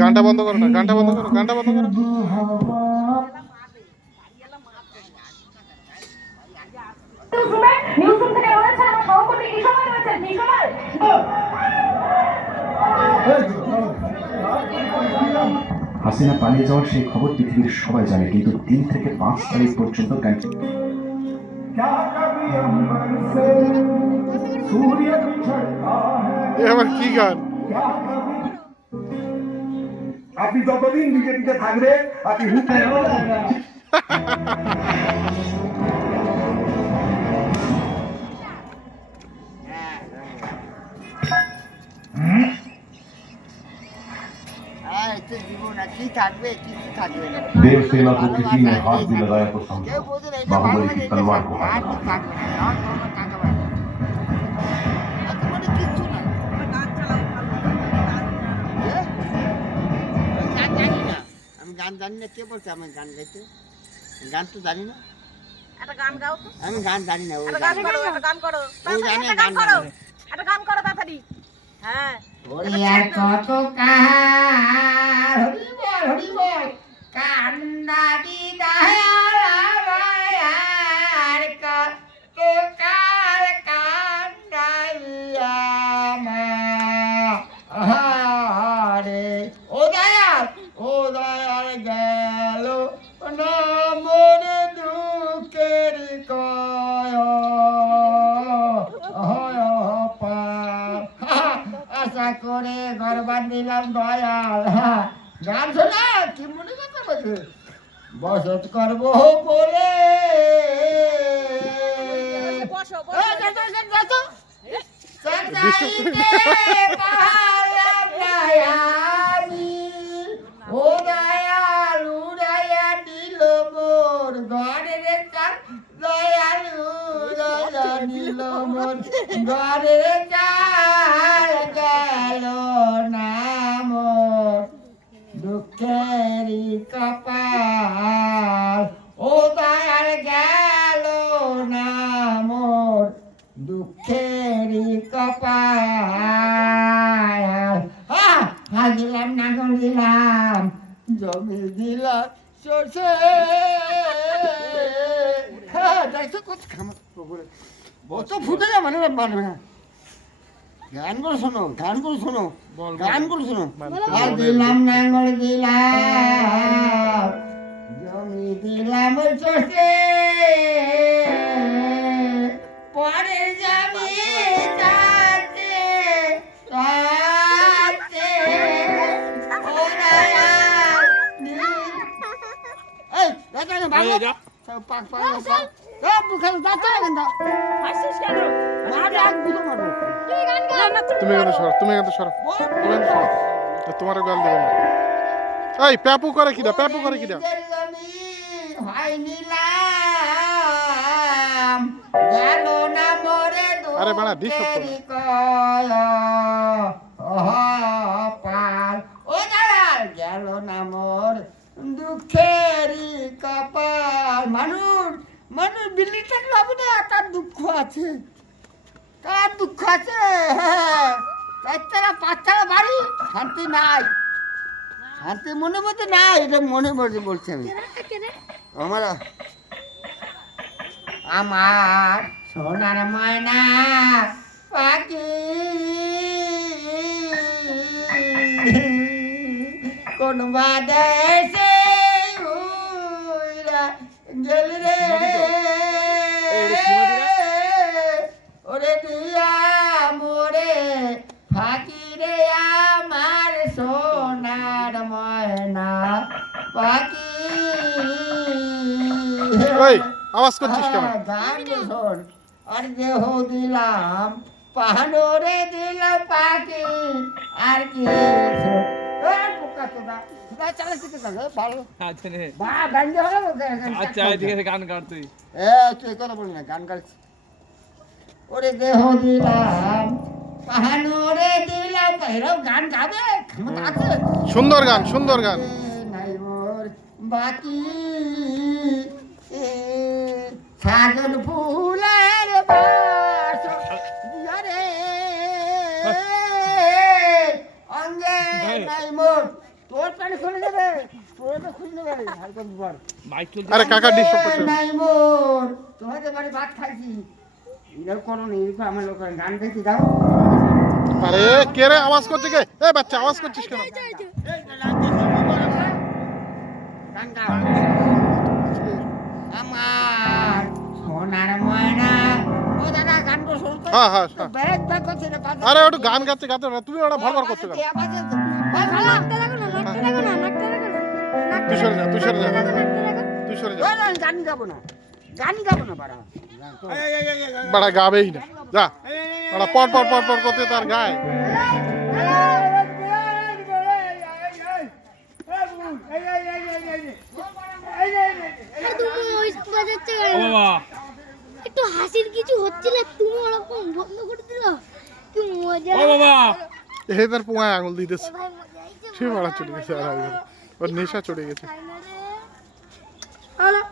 গানটা বন্ধ করো না, গানটা বন্ধ করো, গানটা বন্ধ করো। হাসিনা পালিয়ে যাওয়ার সেই খবর পৃথিবীর সবাই জানে, কিন্তু 3 থেকে 5 তারিখ পর্যন্ত আবার কি গান? আপনি যতদিন বিজেপিতে থাকবে আপনি देव सेना को किसी ने हाथ भी लगाया तो समझो बाहुबली की तलवार को हाथ लगा। গান জানি না, কে বলছে আমি গান গাইতে? গান তো জানি না। একটা গান গাও তো। আমি গান জানি না। একটা গান করো, একটা গান করো। ওই জানে গান করো। একটা গান করো তাড়াতাড়ি। হ্যাঁ। ওরে আর কত কার হরি বল কান্দাবি দয়ার কত কার কান্দাইয়া আরে ও দয়াল গেল না মনে দুঃখের কয় আশা করে ঘর বাঁধিলাম দয়াল। গান শোনা কি মনে করতে পারছে বসত করবো বলে ও দয়াল উড়াইয়া দিল মোর ঘরের কাজ দয়াল উড়াইয়া দিল মোর ঘরের কাজ গেল না মোর দুঃখেরই কপাল। ও দয়াল গেল না মোর দুঃখেরই কপাল। দিলাম নাগর দিলাম জমি দিলাম সরষে দেখছো কত খামার বত ফুটে যা মানে মানবে না। গান করে শোনো, গান করে শোনো, গান করে শোনো। আর দিলাম নাঙ্গল দিলাম জমি দিলাম সরষে পরের জমি যাচ্ছে তুমি এখানে সরো, তুমি এখানে সরো, তোমার গাল দেবেন না। এই প্যাপু করে কিনা, প্যাপু করে কিনা? আরে বাড়া ডিস্টার্ব করো। গেল না মোর দুঃখেরই কপাল। মানুষ মানুষ বিল্লি থাকলে হবে না, তার দুঃখ আছে, তার দুঃখ আছে। হ্যাঁ, চারটারা পাঁচটারা বাড়ি শান্তি নাই, শান্তি মনে মধ্যে নাই। এটা মনে মধ্যে বলছি আমি। আমার সোনার ময়না পাখি কোন বাদেশে উইরা গেল রে ওরে দিয়া মোরে ফাঁকি রে আমার সোনার ময়না পাখি। আওয়াজ করছিস কেন? গান শোন। আর দেহ দিলাম পাহাড়ে দিলাম পাখি আর কি ওরে দেহ দিলাম পাহাড়ে দিলাম গান গাবে সুন্দর গান, সুন্দর গান। বাকি সাজন ফুলের বাস রে অঙ্গে তোর প্যান্ট খুলে যাবে, তোর তো খুলে যাবে, হালকা দুবার। আরে কাকা ডিস্টার্ব এ করছে নাই মোর, তোমাদের বাড়ি ভাত খাইছি। এরকম করো নি, এরকম আমার লোক গান গাইতে দাও। আরে কে রে আওয়াজ করছে কে? এ বাচ্চা আওয়াজ করছিস কেন? গান গাও। আমার সোনার ময়না। ও দাদা গান তো শুনতে। হ্যাঁ, হ্যাঁ, হ্যাঁ। ব্যাগ ব্যাগ করছে রে বাজে। আরে ওটা গান গাচ্ছে গাতে না, তুমি ওটা ভরভর করছো কেন? ভাই ভালো। তুই সরে যা, তুই সরে যা, তুই সরে যা। গান গাবো না, গান গাবো না বাড়া। বাড়া গাবেই না, যা বাড়া পর পর পর পর করতে তার গায়ে। একটু হাসির কিছু হচ্ছিল, তুমি ওরকম বন্ধ করে দিল। কি মজা! এদের পোঙায় আঙুল দিতেছে, ভাই মজা আইছে। সে বাড়া চলে গেছে আর একবার। ওর নেশা চলে গেছে। আলা